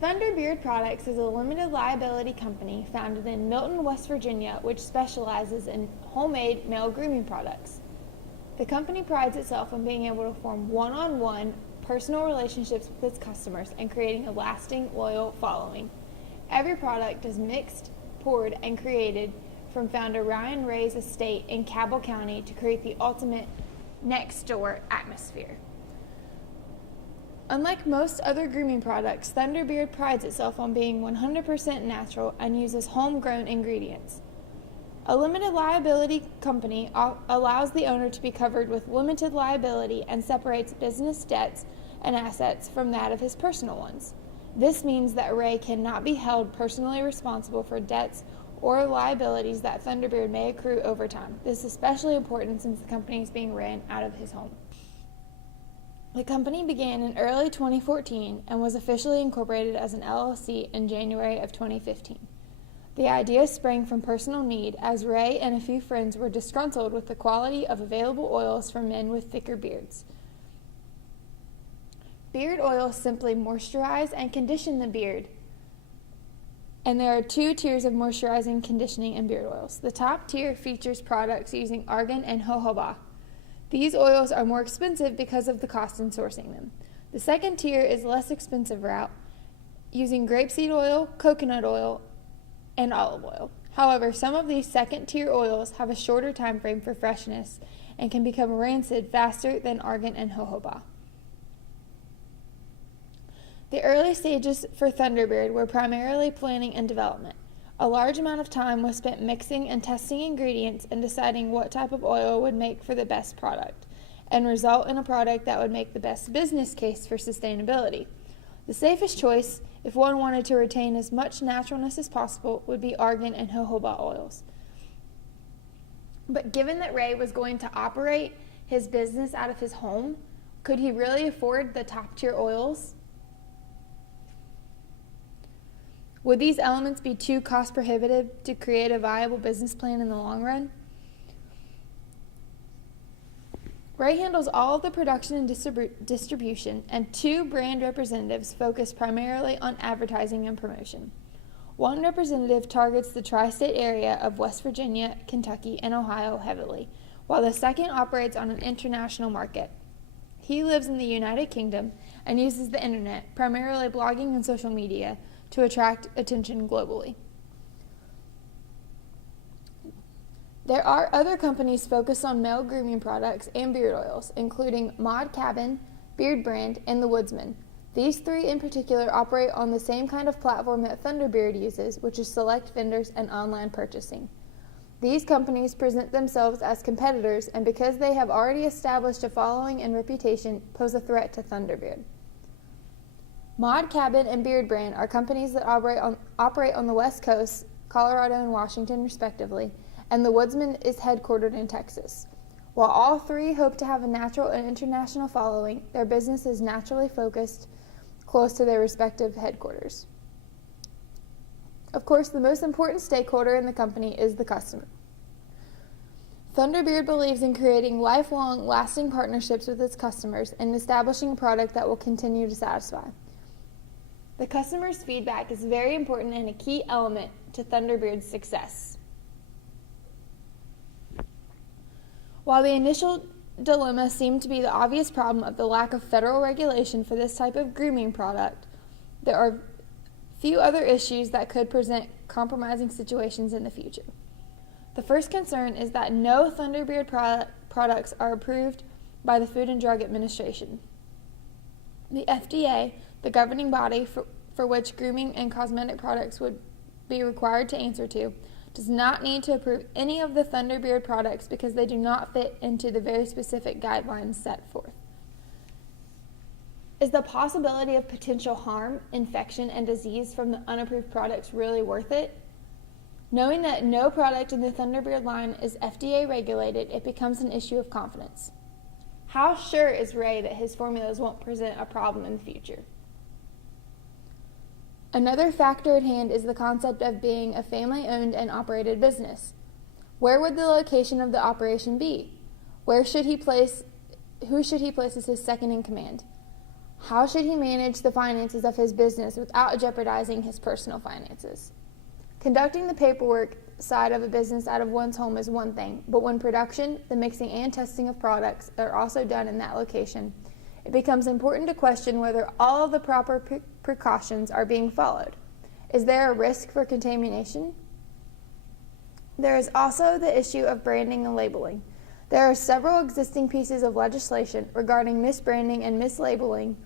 Thunderbeard Products is a limited liability company founded in Milton, West Virginia, which specializes in homemade male grooming products. The company prides itself on being able to form one-on-one personal relationships with its customers and creating a lasting, loyal following. Every product is mixed, poured, and created from founder Ryan Ray's estate in Cabell County to create the ultimate next-door atmosphere. Unlike most other grooming products, Thunderbeard prides itself on being 100% natural and uses homegrown ingredients. A limited liability company allows the owner to be covered with limited liability and separates business debts and assets from that of his personal ones. This means that Ray cannot be held personally responsible for debts or liabilities that Thunderbeard may accrue over time. This is especially important since the company is being ran out of his home. The company began in early 2014 and was officially incorporated as an LLC in January of 2015. The idea sprang from personal need, as Ray and a few friends were disgruntled with the quality of available oils for men with thicker beards. Beard oils simply moisturize and condition the beard, and there are two tiers of moisturizing, conditioning, and beard oils. The top tier features products using argan and jojoba. These oils are more expensive because of the cost in sourcing them. The second tier is less expensive route, using grapeseed oil, coconut oil, and olive oil. However, some of these second tier oils have a shorter time frame for freshness and can become rancid faster than argan and jojoba. The early stages for Thunderbeard were primarily planning and development. A large amount of time was spent mixing and testing ingredients and deciding what type of oil would make for the best product and result in a product that would make the best business case for sustainability. The safest choice, if one wanted to retain as much naturalness as possible, would be argan and jojoba oils. But given that Ray was going to operate his business out of his home, could he really afford the top tier oils? Would these elements be too cost prohibitive to create a viable business plan in the long run? Ray handles all of the production and distribution, and two brand representatives focus primarily on advertising and promotion. One representative targets the tri-state area of West Virginia, Kentucky, and Ohio heavily, while the second operates on an international market. He lives in the United Kingdom and uses the internet, primarily blogging and social media, to attract attention globally. There are other companies focused on male grooming products and beard oils, including Mod Cabin, Beard Brand, and The Woodsman. These three in particular operate on the same kind of platform that Thunderbeard uses, which is select vendors and online purchasing. These companies present themselves as competitors, and because they have already established a following and reputation, pose a threat to Thunderbeard. Mod Cabin and Beard Brand are companies that operate on the West Coast, Colorado and Washington respectively, and The Woodsman is headquartered in Texas. While all three hope to have a natural and international following, their business is naturally focused close to their respective headquarters. Of course, the most important stakeholder in the company is the customer. Thunderbeard believes in creating lifelong, lasting partnerships with its customers and establishing a product that will continue to satisfy. The customer's feedback is very important and a key element to Thunderbeard's success. While the initial dilemma seemed to be the obvious problem of the lack of federal regulation for this type of grooming product, there are few other issues that could present compromising situations in the future. The first concern is that no Thunderbeard products are approved by the Food and Drug Administration. The FDA, the governing body for which grooming and cosmetic products would be required to answer to, does not need to approve any of the Thunderbeard products because they do not fit into the very specific guidelines set forth. Is the possibility of potential harm, infection, and disease from the unapproved products really worth it? Knowing that no product in the Thunderbeard line is FDA regulated, it becomes an issue of confidence. How sure is Ray that his formulas won't present a problem in the future? Another factor at hand is the concept of being a family-owned and operated business. Where would the location of the operation be? Who should he place as his second in command? How should he manage the finances of his business without jeopardizing his personal finances? Conducting the paperwork side of a business out of one's home is one thing, but when production, the mixing and testing of products are also done in that location, it becomes important to question whether all of the proper precautions are being followed. Is there a risk for contamination? There is also the issue of branding and labeling. There are several existing pieces of legislation regarding misbranding and mislabeling,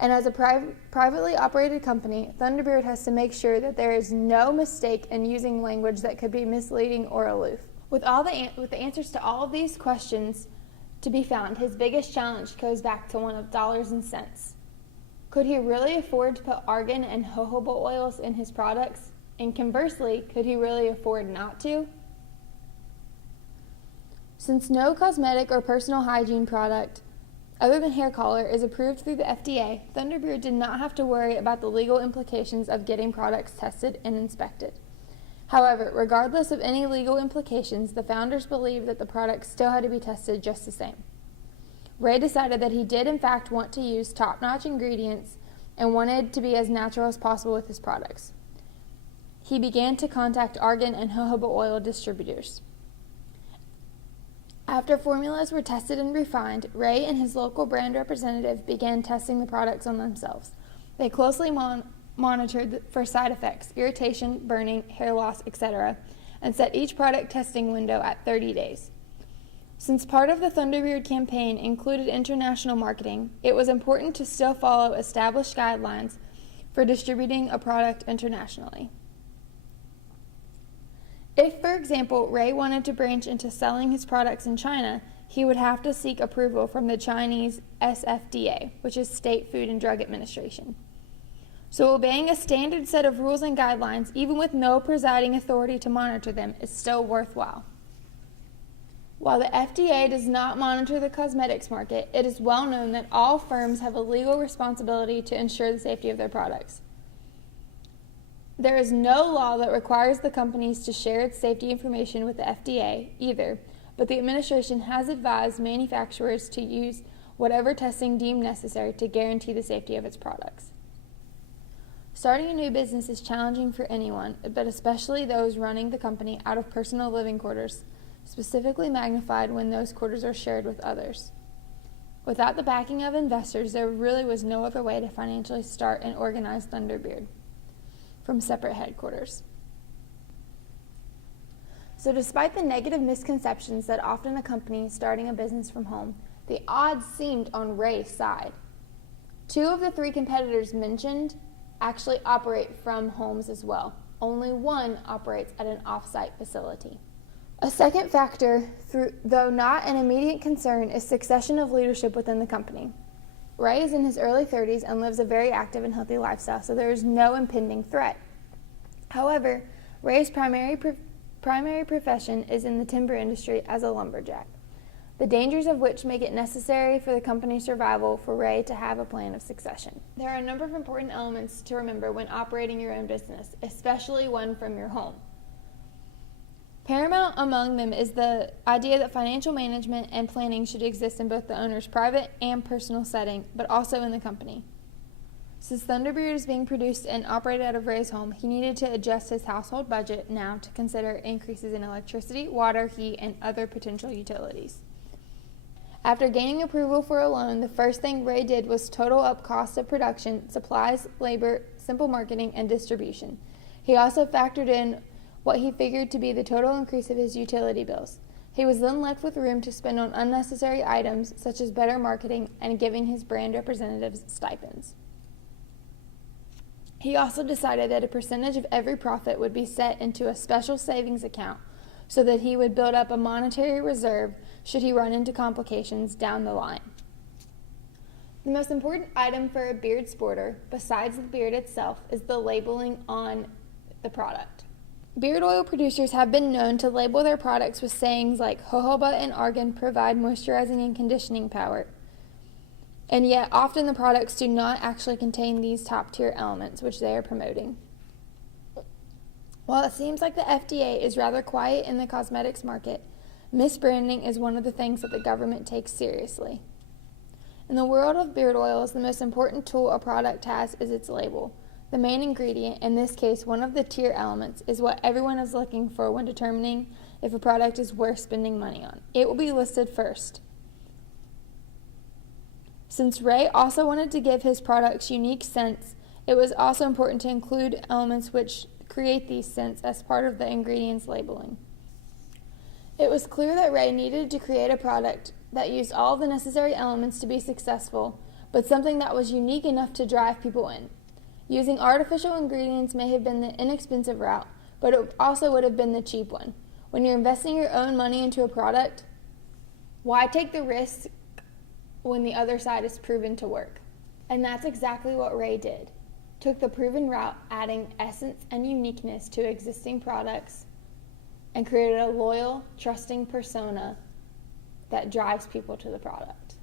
and as a privately operated company, Thunderbird has to make sure that there is no mistake in using language that could be misleading or aloof. With the answers to all of these questions to be found, his biggest challenge goes back to one of dollars and cents. Could he really afford to put argan and jojoba oils in his products? And conversely, could he really afford not to? Since no cosmetic or personal hygiene product other than hair color is approved through the FDA, Thunderbird did not have to worry about the legal implications of getting products tested and inspected. However, regardless of any legal implications, the founders believed that the products still had to be tested just the same. Ray decided that he did in fact want to use top-notch ingredients and wanted to be as natural as possible with his products. He began to contact argan and jojoba oil distributors. After formulas were tested and refined, Ray and his local brand representative began testing the products on themselves. They closely monitored for side effects, irritation, burning, hair loss, etc., and set each product testing window at 30 days. Since part of the Thunderbeard campaign included international marketing, it was important to still follow established guidelines for distributing a product internationally. If, for example, Ray wanted to branch into selling his products in China, he would have to seek approval from the Chinese SFDA, which is State Food and Drug Administration. So obeying a standard set of rules and guidelines, even with no presiding authority to monitor them, is still worthwhile. While the FDA does not monitor the cosmetics market, it is well known that all firms have a legal responsibility to ensure the safety of their products. There is no law that requires the companies to share its safety information with the FDA either, but the administration has advised manufacturers to use whatever testing deemed necessary to guarantee the safety of its products. Starting a new business is challenging for anyone, but especially those running the company out of personal living quarters, specifically magnified when those quarters are shared with others. Without the backing of investors, there really was no other way to financially start and organize Thunderbeard from separate headquarters. So despite the negative misconceptions that often accompany starting a business from home, the odds seemed on Ray's side. 2 of the 3 competitors mentioned actually operate from homes as well. Only 1 operates at an off-site facility. A second factor, though not an immediate concern, is succession of leadership within the company. Ray is in his early 30s and lives a very active and healthy lifestyle, so there is no impending threat. However, Ray's primary profession is in the timber industry as a lumberjack, the dangers of which make it necessary for the company's survival for Ray to have a plan of succession. There are a number of important elements to remember when operating your own business, especially one from your home. Paramount among them is the idea that financial management and planning should exist in both the owner's private and personal setting, but also in the company. Since Thunderbeard is being produced and operated out of Ray's home, he needed to adjust his household budget now to consider increases in electricity, water, heat, and other potential utilities. After gaining approval for a loan, the first thing Ray did was total up costs of production, supplies, labor, simple marketing, and distribution. He also factored in what he figured to be the total increase of his utility bills. He was then left with room to spend on unnecessary items such as better marketing and giving his brand representatives stipends. He also decided that a percentage of every profit would be set into a special savings account so that he would build up a monetary reserve should he run into complications down the line. The most important item for a beard sporter, besides the beard itself, is the labeling on the product. Beard oil producers have been known to label their products with sayings like jojoba and argan provide moisturizing and conditioning power, and yet often the products do not actually contain these top-tier elements which they are promoting. While it seems like the FDA is rather quiet in the cosmetics market, misbranding is one of the things that the government takes seriously. In the world of beard oils, the most important tool a product has is its label. The main ingredient, in this case one of the tier elements, is what everyone is looking for when determining if a product is worth spending money on. It will be listed first. Since Ray also wanted to give his products unique scents, it was also important to include elements which create these scents as part of the ingredients labeling. It was clear that Ray needed to create a product that used all the necessary elements to be successful, but something that was unique enough to drive people in. Using artificial ingredients may have been the inexpensive route, but it also would have been the cheap one. When you're investing your own money into a product, why take the risk when the other side is proven to work? And that's exactly what Ray did. Took the proven route, adding essence and uniqueness to existing products, and created a loyal, trusting persona that drives people to the product.